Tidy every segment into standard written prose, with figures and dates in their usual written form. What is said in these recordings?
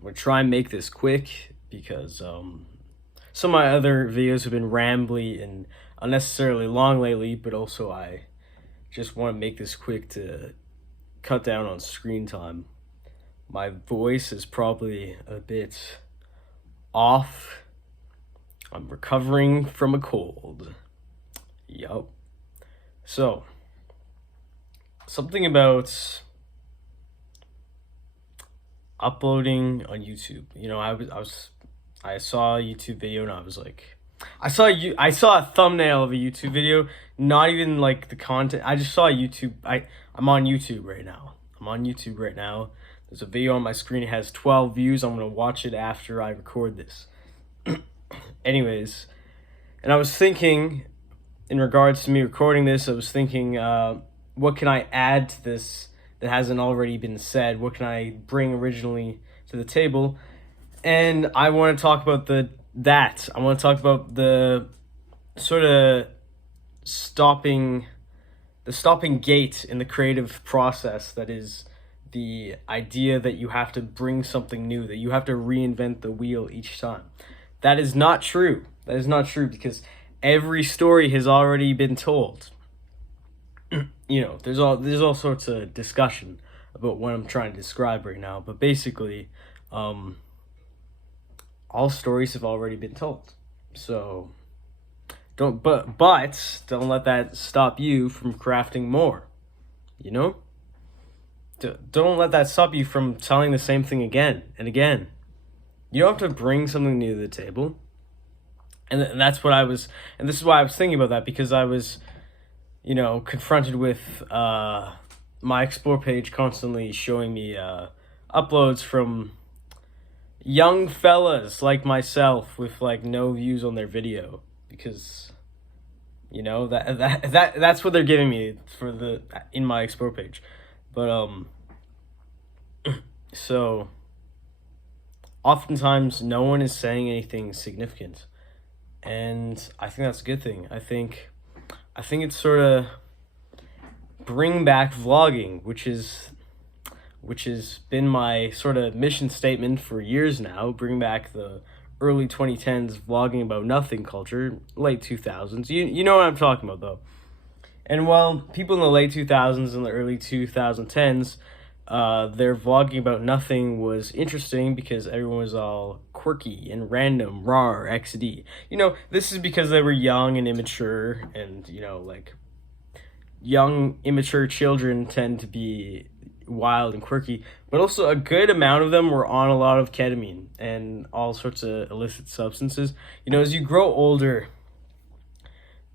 I'm gonna try and make this quick because some of my other videos have been rambly and unnecessarily long lately, but also I just want to make this quick to cut down on screen time. My voice is probably a bit off. I'm recovering from a cold. Yup. So, something about uploading on YouTube. You know, I saw a YouTube video and I was like, I saw a thumbnail of a YouTube video, not even like the content. I just saw YouTube. I'm on YouTube right now. There's a video on my screen. It has 12 views. I'm gonna watch it after I record this. Anyways, and I was thinking, in regards to me recording this, I was thinking, what can I add to this that hasn't already been said? What can I bring originally to the table? And I want to talk about I want to talk about the sort of stopping gate in the creative process, that is the idea that you have to bring something new, that you have to reinvent the wheel each time. That is not true. Because every story has already been told. You know, there's all sorts of discussion about what I'm trying to describe right now, but basically, all stories have already been told. So don't let that stop you from crafting more. You know? Don't let that stop you from telling the same thing again and again. You don't have to bring something new to the table. And this is why I was thinking about that, because I was, you know, confronted with my Explore page constantly showing me uploads from young fellas like myself with like no views on their video, because, you know, that's what they're giving me in my Explore page. But so oftentimes no one is saying anything significant, and I think that's a good thing. I think it's sort of bring back vlogging, which has been my sort of mission statement for years now. Bring back the early 2010s vlogging about nothing culture, late 2000s. You know what I'm talking about, though. And while people in the late 2000s and the early 2010s, their vlogging about nothing was interesting because everyone was all quirky and random, raw, XD. You know, this is because they were young and immature, and, you know, like, young, immature children tend to be wild and quirky, but also a good amount of them were on a lot of ketamine and all sorts of illicit substances. You know, as you grow older,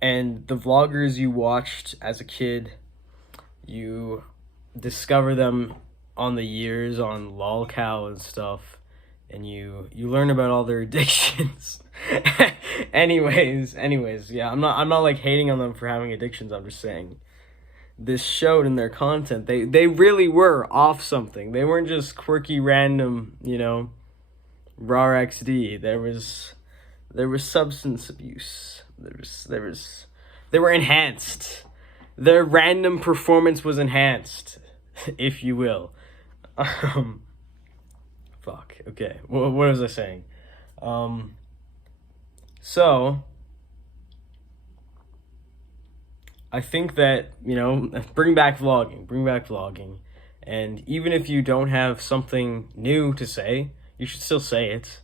and the vloggers you watched as a kid, you discover them on the years on lolcow and stuff, and you learn about all their addictions. anyways, yeah, I'm not like hating on them for having addictions. I'm just saying this showed in their content. They really were off something. They weren't just quirky, random, you know, raw XD. There was substance abuse. They were enhanced. Their random performance was enhanced, if you will. Fuck. Okay. What was I saying? So I think that, you know, bring back vlogging. And even if you don't have something new to say, you should still say it.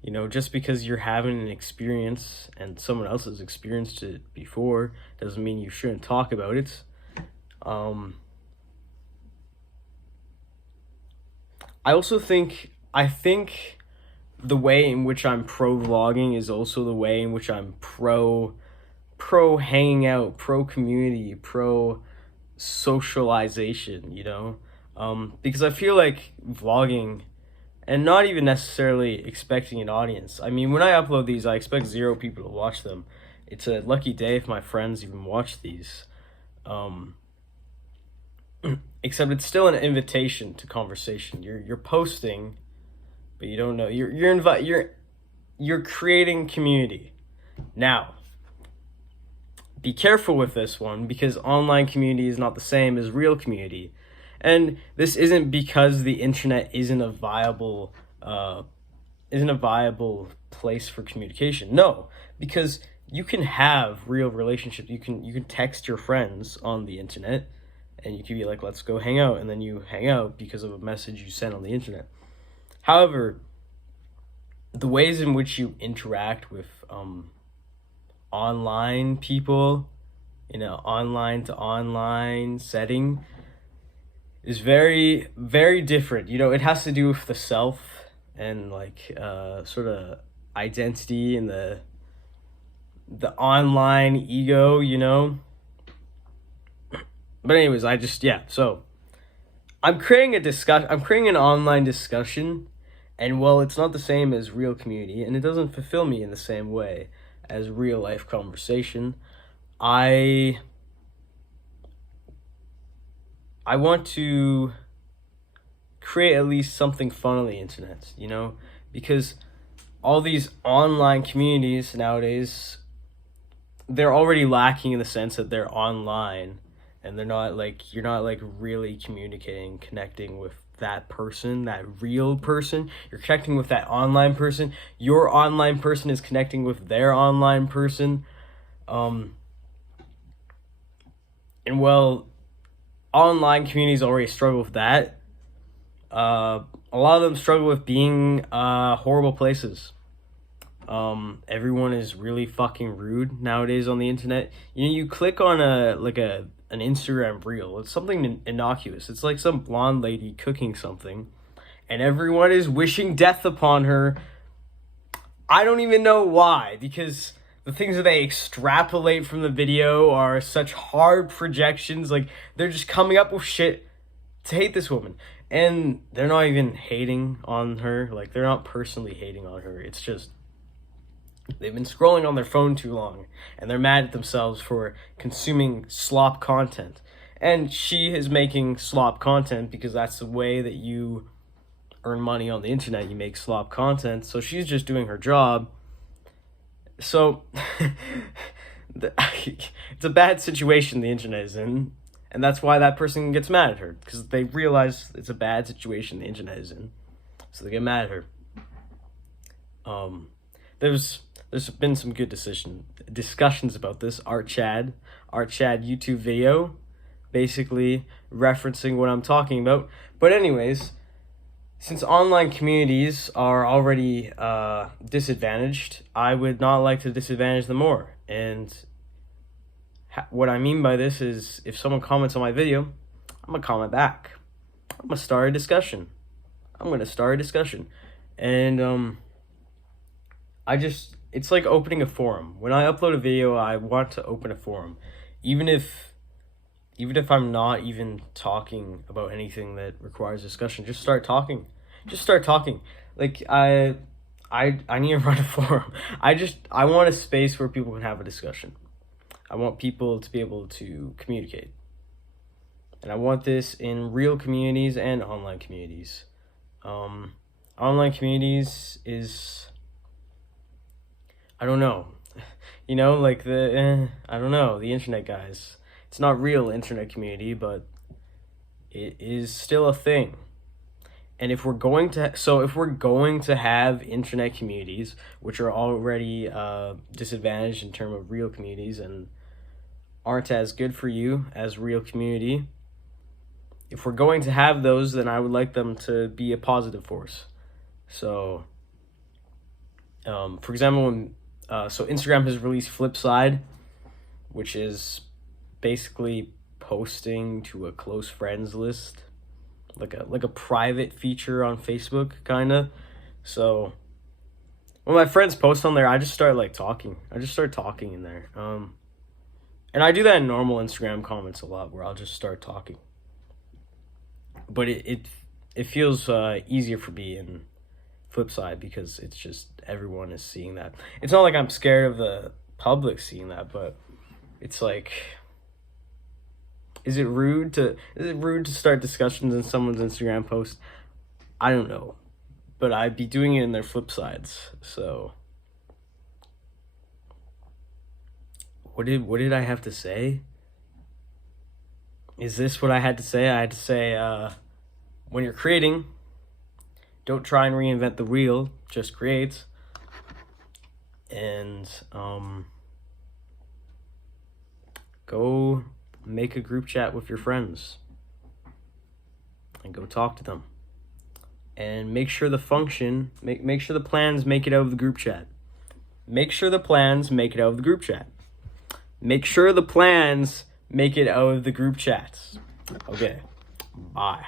You know, just because you're having an experience and someone else has experienced it before doesn't mean you shouldn't talk about it. I think the way in which I'm pro vlogging is also the way in which I'm pro hanging out, pro community, pro socialization, you know? Because I feel like vlogging, and not even necessarily expecting an audience. I mean, when I upload these, I expect 0 people to watch them. It's a lucky day if my friends even watch these. Except it's still an invitation to conversation. You're posting, but you don't know. You're creating community. Now, be careful with this one, because online community is not the same as real community. And this isn't because the internet isn't a viable place for communication. No, because you can have real relationships. You can text your friends on the internet, and you can be like, let's go hang out, and then you hang out because of a message you sent on the internet. However, the ways in which you interact with online people in an online to online setting is very, very different. It has to do with the self and like sort of identity and the online ego. But anyways, so I'm creating an online discussion, and well, it's not the same as real community, and it doesn't fulfill me in the same way as real life conversation. I want to create at least something fun on the internet, because all these online communities nowadays, they're already lacking in the sense that they're online, and they're not like, you're not like really connecting with that person, that real person. You're connecting with that online person. Your online person is connecting with their online person. And well, online communities already struggle with that. A lot of them struggle with being horrible places. Everyone is really fucking rude nowadays on the internet. You click on an Instagram reel. It's something innocuous. It's like some blonde lady cooking something, and everyone is wishing death upon her. I don't even know why, because the things that they extrapolate from the video are such hard projections. Like, they're just coming up with shit to hate this woman. And they're not even hating on her. Like, they're not personally hating on her. It's just they've been scrolling on their phone too long, and they're mad at themselves for consuming slop content. And she is making slop content because that's the way that you earn money on the internet. You make slop content. So she's just doing her job. So it's a bad situation the internet is in, and that's why that person gets mad at her, because they realize it's a bad situation the internet is in, so they get mad at her. There's been some good discussions about this. Art Chad YouTube video, basically referencing what I'm talking about. But anyways, since online communities are already disadvantaged, I would not like to disadvantage them more. And what I mean by this is, if someone comments on my video, I'm going to comment back. I'm going to start a discussion. And it's like opening a forum. When I upload a video, I want to open a forum. Even if I'm not even talking about anything that requires discussion, just start talking. Like, I need to run a forum. I want a space where people can have a discussion. I want people to be able to communicate. And I want this in real communities and online communities. Online communities is, I don't know. Like I don't know, the internet guys. It's not real internet community, but it is still a thing. And if we're going to have internet communities, which are already disadvantaged in terms of real communities and aren't as good for you as real community, if we're going to have those, then I would like them to be a positive force. So, for example, so Instagram has released Flipside, which is basically posting to a close friends list, like a private feature on Facebook, kind of. So when my friends post on there, I just start talking. I just start talking in there. And I do that in normal Instagram comments a lot, where I'll just start talking. But it feels easier for me in Flipside, because it's just everyone is seeing that. It's not like I'm scared of the public seeing that, but it's like, is it rude to start discussions in someone's Instagram post? I don't know, but I'd be doing it in their Flipsides. So what did I have to say? is this what I had to say? I had to say, when you're creating, don't try and reinvent the wheel, just create. And go make a group chat with your friends and go talk to them. And make sure the function, make sure the plans make it out of the group chat. Make sure the plans make it out of the group chat. Make sure the plans make it out of the group chats. Okay, bye.